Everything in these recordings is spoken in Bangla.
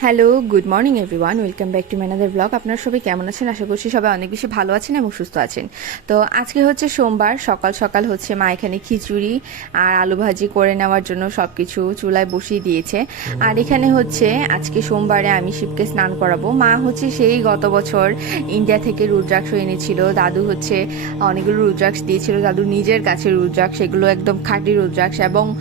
Hello good morning everyone welcome back to my another blog আপনারা সবাই কেমন আছেন? আশা করছি সবাই অনেক বেশি ভালো আছেন এবং সুস্থ আছেন। তো আজকে হচ্ছে সোমবার, সকাল সকাল হচ্ছে মা এখানে খিচুড়ি আর আলু ভাজি করে নেওয়ার জন্য সব কিছু চুলায় বসিয়ে দিয়েছে। আর এখানে হচ্ছে আজকে সোমবারে আমি শিবকে স্নান করাবো। মা হচ্ছে সেই গত বছর ইন্ডিয়া থেকে রুদ্রাক্ষ এনেছিল। দাদু হচ্ছে অনেকগুলো রুদ্রাক্ষ দিয়েছিল। দাদু নিজের কাছে রুদ্রাক্ষ, সেগুলো একদম খাঁটি রুদ্রাক্ষ এবং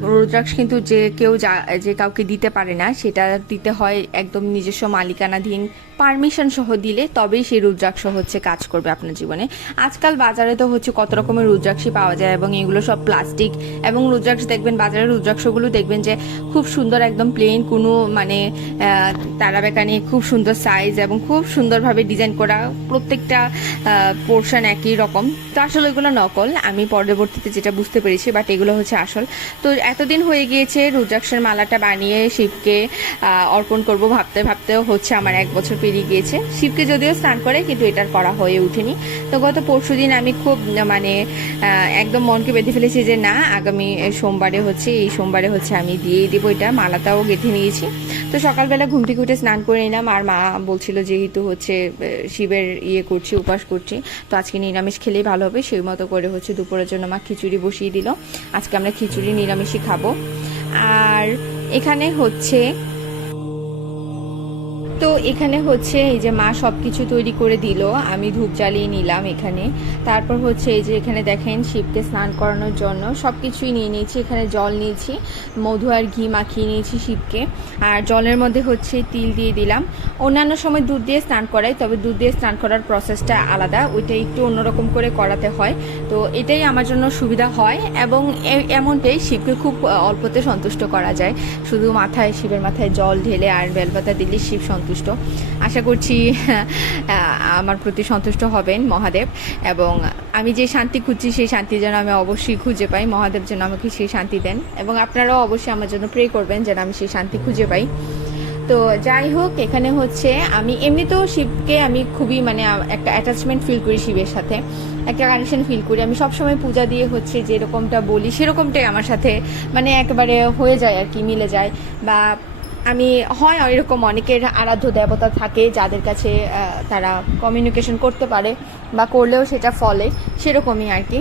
রুদ্রাক্ষ কিন্তু যে কেউ যা- যে কাউকে দিতে পারে না, সেটা দিতে হয় একদম নিজস্ব মালিকানাধীন পারমিশন সহ দিলে তবেই সেই রুদ্রাক্ষ হচ্ছে কাজ করবে আপনার জীবনে। আজকাল বাজারে তো হচ্ছে কত রকমের রুদ্রাক্ষই পাওয়া যায় এবং এগুলো সব প্লাস্টিক এবং রুদ্রাক্ষ দেখবেন, বাজারের রুদ্রাক্ষগুলো দেখবেন যে খুব সুন্দর একদম প্লেন কোনো মানে তারা বেকানি খুব সুন্দর সাইজ এবং খুব সুন্দরভাবে ডিজাইন করা প্রত্যেকটা পোর্শন একই রকম। তো আসলে এগুলো নকল। আমি পরবর্তীতে যেটা বুঝতে পেরেছি বাট এগুলো হচ্ছে আসল। তো এতদিন হয়ে গিয়েছে রুদ্রাক্ষের মালাটা বানিয়ে শিবকে অর্পণ করব, ভাবতে ভাবতেও হচ্ছে আমার এক বছর পেরিয়ে গিয়েছে। শিবকে যদিও স্নান করে, কিন্তু এটার করা হয়ে ওঠেনি। তো গত পরশু দিন আমি খুব মানে একদম মনকে বেঁধে ফেলেছি যে না, আগামী সোমবারে হচ্ছে, এই সোমবারে হচ্ছে আমি দিয়েই দেবো এটা। মালাটাও গেঁথে নিয়েছি। তো সকালবেলা ঘুম থেকে উঠে স্নান করে নিলাম। আর মা বলছিল যেহেতু হচ্ছে শিবের ইয়ে করছি, উপাস করছি, তো আজকে নিরামিষ খেলেই ভালো হবে। সেই মতো করে হচ্ছে দুপুরের জন্য মা খিচুড়ি বসিয়ে দিল। আজকে আমরা খিচুড়ি নিরামিষই খাব। আর এখানে হচ্ছে তো এখানে হচ্ছে এই যে মা সব কিছু তৈরি করে দিল, আমি ধূপ জ্বালিয়ে নিলাম এখানে। তারপর হচ্ছে এই যে এখানে দেখেন শিবকে স্নান করানোর জন্য সব কিছুই নিয়ে নিয়েছি, এখানে জল নিয়েছি, মধু আর ঘি মাখিয়ে নিয়েছি শিবকে। আর জলের মধ্যে হচ্ছে তিল দিয়ে দিলাম। অন্যান্য সময় দুধ দিয়ে স্নান করাই, তবে দুধ দিয়ে স্নান করার প্রসেসটা আলাদা, ওইটা একটু অন্যরকম করে করাতে হয়। তো এটাই আমার জন্য সুবিধা হয় এবং এমনটাই শিবকে খুব অল্পতে সন্তুষ্ট করা যায়। শুধু মাথায়, শিবের মাথায় জল ঢেলে আর বেলপাতা দিলে শিব সন্তুষ্ট আশা করছি আমার প্রতি সন্তুষ্ট হবেন মহাদেব। এবং আমি যে শান্তি খুঁজছি, সেই শান্তি যেন আমি অবশ্যই খুঁজে পাই। মহাদেব যেন আমাকে সেই শান্তি দেন। এবং আপনারাও অবশ্যই আমার জন্য প্রে করবেন যেন আমি সেই শান্তি খুঁজে পাই। তো যাই হোক, এখানে হচ্ছে, আমি এমনিতেও শিবকে আমি খুবই মানে একটা অ্যাটাচমেন্ট ফিল করি শিবের সাথে। একটা কানেকশন ফিল করি। আমি সবসময় পূজা দিয়ে হচ্ছে যেরকমটা বলি, সেরকমটাই আমার সাথে মানে একেবারে হয়ে যায় আর কি, মিলে যায়। বা আমি, হয় এরকম অনেকের আরাধ্য দেবতা থাকে যাদের কাছে তারা কমিউনিকেশন করতে পারে বা করলেও সেটা ফলে, সেরকমই আর কি।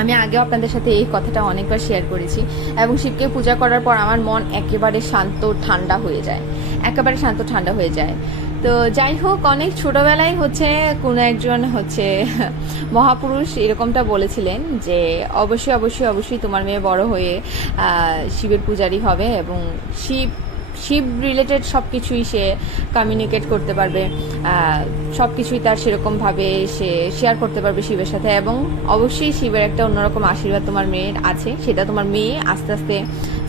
আমি আগেও আপনাদের সাথে এই কথাটা অনেকবার শেয়ার করেছি এবং শিবকে পূজা করার পর আমার মন একেবারে শান্ত, ঠান্ডা হয়ে যায়। একেবারে শান্ত, ঠান্ডা হয়ে যায়। তো যাই হোক, অনেক ছোটবেলায় হচ্ছে কোনো একজন হচ্ছে মহাপুরুষ এরকমটা বলেছিলেন যে, অবশ্যই অবশ্যই অবশ্যই তোমার মেয়ে বড় হয়ে শিবের পূজারি হবে এবং শিব শিব রিলেটেড সব কিছুই সে কমিউনিকেট করতে পারবে। সব কিছুই তার সেরকমভাবে সে শেয়ার করতে পারবে শিবের সাথে এবং অবশ্যই শিবের একটা অন্যরকম আশীর্বাদ তোমার মেয়ের আছে, সেটা তোমার মেয়ে আস্তে আস্তে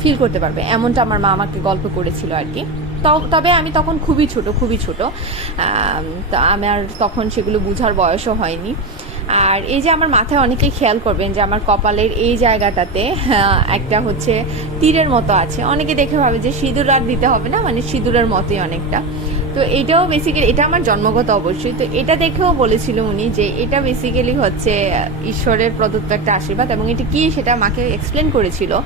ফিল করতে পারবে। এমনটা আমার মা আমাকে গল্প করেছিল আর কি। তবে আমি তখন খুবই ছোট খুবই ছোট। আমার তখন সেগুলো বুঝার বয়সও হয়নি। আর এই যে আমার মাথায় অনেকেই খেয়াল করবেন যে আমার কপালের এই জায়গাটাতে আহ, একটা হচ্ছে তীরের মতো আছে। অনেকে দেখে ভাবে যে সিঁদুর আর দিতে হবে না মানে সিঁদুরের মতোই অনেকটা। তো এটাও বেসিক্যালি এটা আমার জন্মগত অবশ্যই। তো এটা দেখেও বলেছিল উনি যে এটা বেসিক্যালি হচ্ছে ঈশ্বরের প্রদত্ত একটা আশীর্বাদ এবং এটা কি সেটা মাকে এক্সপ্লেন করেছিল।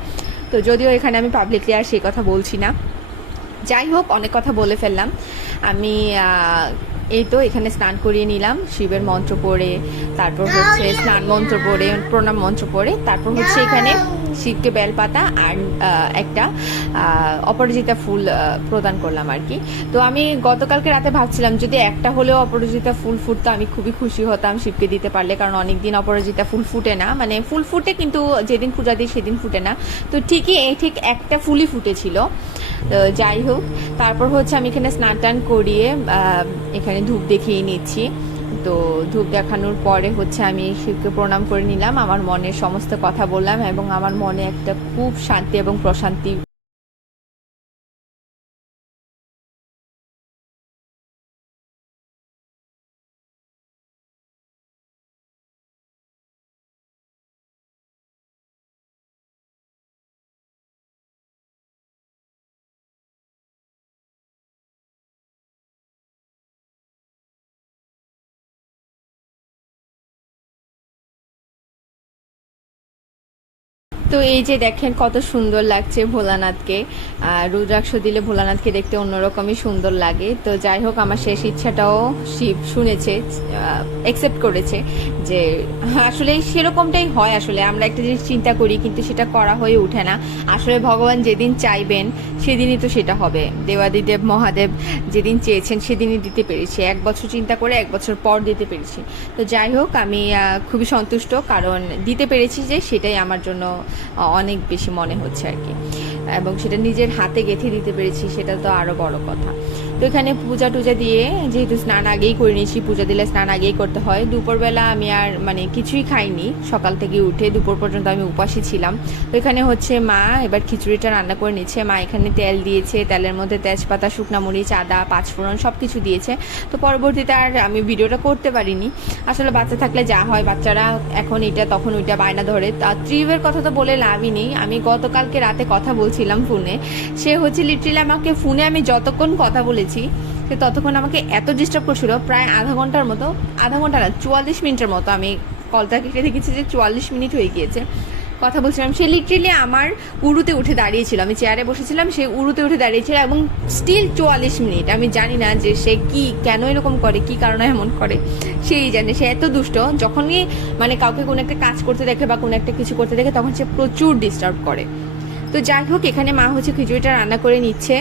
তো যদিও এখানে আমি পাবলিকলি আর সেই কথা বলছি না। যাই হোক অনেক কথা বলে ফেললাম। আমি এই তো এখানে স্নান করিয়ে নিলাম, শিবের মন্ত্র পড়ে, তারপর হচ্ছে স্নান মন্ত্র পড়ে, প্রণাম মন্ত্র পড়ে, তারপর হচ্ছে এখানে শিবকে বেলপাতা আর একটা অপরাজিতা ফুল প্রদান করলাম আর কি। তো আমি গতকালকে রাতে ভাবছিলাম, যদি একটা হলেও অপরাজিতা ফুল ফুটতো, আমি খুবই খুশি হতাম শিবকে দিতে পারলে, কারণ অনেকদিন অপরাজিতা ফুল ফুটে না। মানে ফুল ফুটে কিন্তু যেদিন পূজা দিই, সেদিন ফুটে না। তো ঠিকই এই ঠিক একটা ফুলই ফুটেছিল। তো যাই হোক, তারপর হচ্ছে আমি এখানে স্নান টান করিয়ে এখানে ধূপ দেখিয়ে নিচ্ছি। তো ধূপ দেখানোর পরে হচ্ছে আমি শিবকে প্রণাম করে নিলাম। আমার মনের সমস্ত কথা বললাম এবং আমার মনে একটা খুব শান্তি এবং প্রশান্তি তো এই যে দেখেন কত সুন্দর লাগছে ভোলানাথকে। রুদ্রাক্ষ দিলে ভোলানাথকে দেখতে অন্যরকমই সুন্দর লাগে। তো যাই হোক, আমার শেষ ইচ্ছাটাও শিব শুনেছে অ্যাকসেপ্ট করেছে যে আসলে সেরকমটাই হয় আসলে। আমরা একটা জিনিস চিন্তা করি, কিন্তু সেটা করা হয়ে ওঠে না। আসলে ভগবান যেদিন চাইবেন, সেদিনই তো সেটা হবে। দেবাদিদেব, মহাদেব যেদিন চেয়েছেন, সেদিনই দিতে পেরেছি। এক বছর চিন্তা করে এক বছর পর দিতে পেরেছি। তো যাই হোক, আমি খুবই সন্তুষ্ট, কারণ দিতে পেরেছি যে সেটাই আমার জন্য অনেক বেশি মনে হচ্ছে আর কি। এবং সেটা নিজের হাতে গেঁথে দিতে পেরেছি, সেটা তো আরও বড় কথা। তো এখানে পূজা টুজা দিয়ে যেহেতু স্নান আগেই করে নিয়েছি, পূজা দিলে স্নান আগেই করতে হয়। দুপুরবেলা আমি আর মানে কিছুই খাইনি। সকাল থেকে উঠে দুপুর পর্যন্ত আমি উপাসী ছিলাম। তো এখানে হচ্ছে মা এবার খিচুড়িটা রান্না করে নিচ্ছে। মা এখানে তেল দিয়েছে, তেলের মধ্যে তেজপাতা, শুকনা মরিচ, আদা, পাঁচফোড়ন সব কিছু দিয়েছে। তো পরবর্তীতে আর আমি ভিডিওটা করতে পারিনি। আসলে বাচ্চা থাকলে যা হয়, বাচ্চারা এখন এটা, তখন ওইটা বায়না ধরে। ত্রিবের কথা তো বলে লাভই নেই। আমি গতকালকে রাতে কথা বলছিলাম ফোনে। সে হচ্ছে লিটারেলি আমাকে ফোনে আমি যতক্ষণ কথা বলেছি সে ততক্ষণ আমাকে এত ডিস্টার্ব করছিল, প্রায় আধা ঘণ্টার মতো, আধা ঘণ্টা না, চুয়াল্লিশ মিনিটের মতো আমি কলটা কেটে দেখেছি যে চুয়াল্লিশ মিনিট হয়ে গিয়েছে। কথা বলছিলাম, সে লিটারেলি আমার উড়ুতে উঠে দাঁড়িয়েছিল। আমি চেয়ারে বসেছিলাম, সে উড়ুতে উঠে দাঁড়িয়েছিল এবং স্টিল চুয়াল্লিশ মিনিট। আমি জানি না যে সে কি, কেন এরকম করে, কি কারণে এমন করে, সেই জানে। সে এত দুষ্ট, যখনই মানে কাউকে কোনো একটা কাজ করতে দেখে বা কোনো একটা কিছু করতে দেখে, তখন সে প্রচুর ডিস্টার্ব করে। তো যাই হোক, এখানে মা হচ্ছে খিচুড়িটা রান্না করে নিচ্ছে।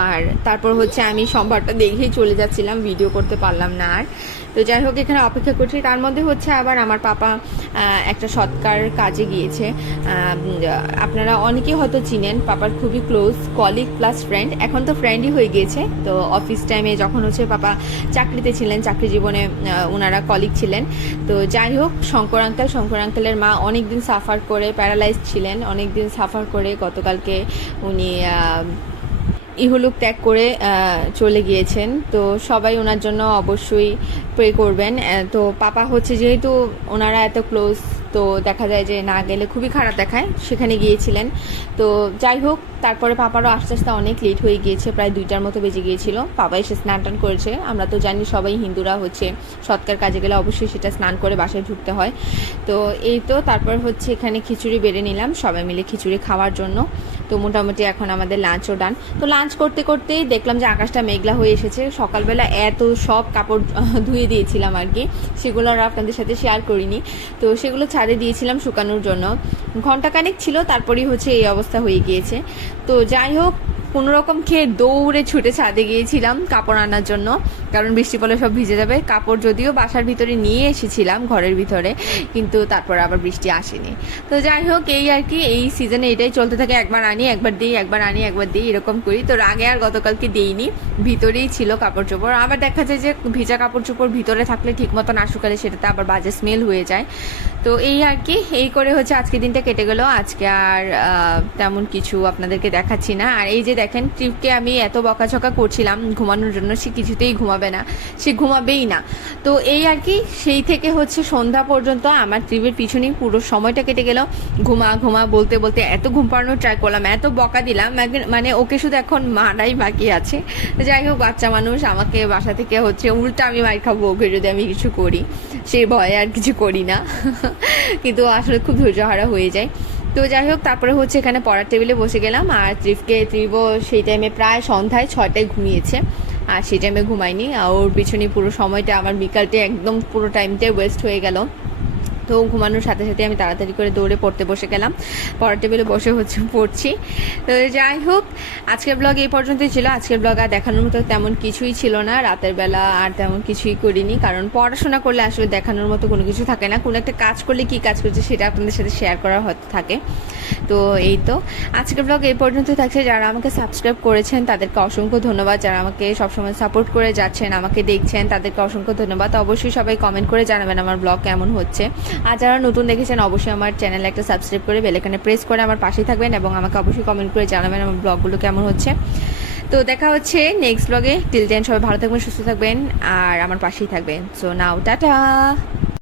আর তারপর হচ্ছে আমি সোমবারটা দেখেই চলে যাচ্ছিলাম ভিডিও করতে পারলাম না আর। তো যাই হোক, এখানে অপেক্ষা করছি। তার মধ্যে হচ্ছে আবার আমার পাপা একটা সৎকার কাজে গিয়েছে। আপনারা অনেকেই হয়তো চিনেন, পাপার খুবই ক্লোজ কলিগ প্লাস ফ্রেন্ড এখন তো ফ্রেন্ডই হয়ে গিয়েছে। তো অফিস টাইমে যখন হচ্ছে পাপা চাকরিতে ছিলেন, চাকরি জীবনে ওনারা কলিগ ছিলেন। তো যাই হোক শঙ্কর আঙ্কেল শঙ্কর আঙ্কেলের মা অনেক দিন সাফার করে প্যারালাইজ ছিলেন। অনেক দিন সাফার করে গতকালকে উনি ইহলোক ত্যাগ করে চলে গিয়েছেন। তো সবাই ওনার জন্য অবশ্যই প্রে করবেন। তো পাপা হচ্ছে যেহেতু ওনারা এত ক্লোজ তো দেখা যায় যে না গেলে খুবই খারাপ দেখায়, সেখানে গিয়েছিলেন। তো যাই হোক, তারপরে পাপারও আস্তে আস্তে অনেক লেট হয়ে গিয়েছে, প্রায় দুইটার মতো বেজে গিয়েছিল। পাপা এসে স্নান টান করেছে। আমরা তো জানি সবাই হিন্দুরা হচ্ছে, সৎকার কাজে গেলে অবশ্যই সেটা স্নান করে বাসায় ঢুকতে হয়। তো এই তো, তারপর হচ্ছে এখানে খিচুড়ি বেড়ে নিলাম, সবাই মিলে খিচুড়ি খাওয়ার জন্য। তো মোটামুটি এখন আমাদের লাঞ্চও ডান তো লাঞ্চ করতে করতেই দেখলাম যে আকাশটা মেঘলা হয়ে এসেছে। সকালবেলা এত সব কাপড় ধুয়ে দিয়েছিলাম আর কি। সেগুলো আর আপনাদের সাথে শেয়ার করিনি। তো সেগুলো ছাড়ে দিয়েছিলাম শুকানোর জন্য। ঘন্টাখানেক ছিল, তারপরেই হচ্ছে এই অবস্থা হয়ে গিয়েছে। তো যাই হোক কোনো রকম খেয়ে দৌড়ে ছুটে ছাদে গিয়েছিলাম কাপড় আনার জন্য, কারণ বৃষ্টি পড়লে সব ভিজে যাবে। কাপড় যদিও বাসার ভিতরে নিয়ে এসেছিলাম ঘরের ভিতরে, কিন্তু তারপর আবার বৃষ্টি আসেনি। তো যাই হোক, এই আর কি, এই সিজনে এটাই চলতে থাকে, একবার আনি, একবার দিই, একবার আনি, একবার দিই, এরকম করি। তো আগে আর গতকালকে দিইনি, ভিতরেই ছিল কাপড় চোপড় আবার দেখা যায় যে ভিজা কাপড় চোপড় ভিতরে থাকলে ঠিক মতো না শুকালে সেটাতে আবার বাজে স্মেল হয়ে যায়। তো এই আর কি, এই করে হচ্ছে আজকে দিনটা কেটে গেল। আজকে আর তেমন কিছু আপনাদেরকে দেখাচ্ছি না। আর এই যে দেখেন ট্রিপকে আমি এত বকাঝকা করছিলাম ঘুমানোর জন্য, সে কিছুতেই ঘুমাবে না, সে ঘুমাবেই না। তো এই আর কি, সেই থেকে হচ্ছে সন্ধ্যা পর্যন্ত আমার ট্রিপের পিছনেই পুরো সময়টা কেটে গেল। ঘুমা ঘুমা বলতে বলতে এত ঘুম পাড়ানোর ট্রাই করলাম, এত বকা দিলাম মানে ওকে শুধু এখন মারাই বাকি আছে। যাই হোক, বাচ্চা মানুষ, আমাকে বাসা থেকে হচ্ছে উল্টা আমি মার খাব, ওকে যদি আমি কিছু করি। সেই ভয়ে আর কিছু করি না। কিন্তু আসলে খুব ধৈর্যহারা হয়ে যায়। তো যাই হোক, তারপরে হচ্ছে এখানে পড়ার টেবিলে বসে গেলাম আর ত্রিফকে ত্রিব সেই টাইমে প্রায় সন্ধ্যায় ছয়টায় ঘুমিয়েছে। আর সেই টাইমে ঘুমাইনি আর ওর পিছনে পুরো সময়টা আমার বিকালটা একদম পুরো টাইমটাই ওয়েস্ট হয়ে গেল। তো ঘুমানোর সাথে সাথে আমি তাড়াতাড়ি করে দৌড়ে পড়তে বসে গেলাম। পড়ার টেবিলে বসে হচ্ছে, পড়ছি। তো যাই হোক, আজকের ব্লগ এই পর্যন্তই ছিল। আজকের ব্লগ আর দেখানোর মতো তেমন কিছুই ছিল না। রাতের বেলা আর তেমন কিছুই করিনি, কারণ পড়াশোনা করলে আসলে দেখানোর মতো কোনো কিছু থাকে না। কোনো একটা কাজ করলে কি কাজ করছে সেটা আপনাদের সাথে শেয়ার করা হতে থাকে। তো এই তো। আজকের ব্লগ এই পর্যন্ত থাকছে। যারা আমাকে সাবস্ক্রাইব করেছেন, তাদেরকে অসংখ্য ধন্যবাদ। যারা আমাকে সবসময় সাপোর্ট করে যাচ্ছেন, আমাকে দেখছেন, তাদেরকে অসংখ্য ধন্যবাদ। অবশ্যই সবাই কমেন্ট করে জানাবেন আমার ব্লগ কেমন হচ্ছে। আর যারা নতুন দেখেছেন, অবশ্যই আমার চ্যানেলে একটা সাবস্ক্রাইব করে বেলেখানে প্রেস করে আমার পাশে থাকবেন এবং আমাকে অবশ্যই কমেন্ট করে জানাবেন আমার ব্লগগুলো কেমন হচ্ছে। তো দেখা হচ্ছে নেক্সট ব্লগে টিল দেন সবাই ভালো থাকবেন, সুস্থ থাকবেন, আর আমার পাশেই থাকবেন। So now tata!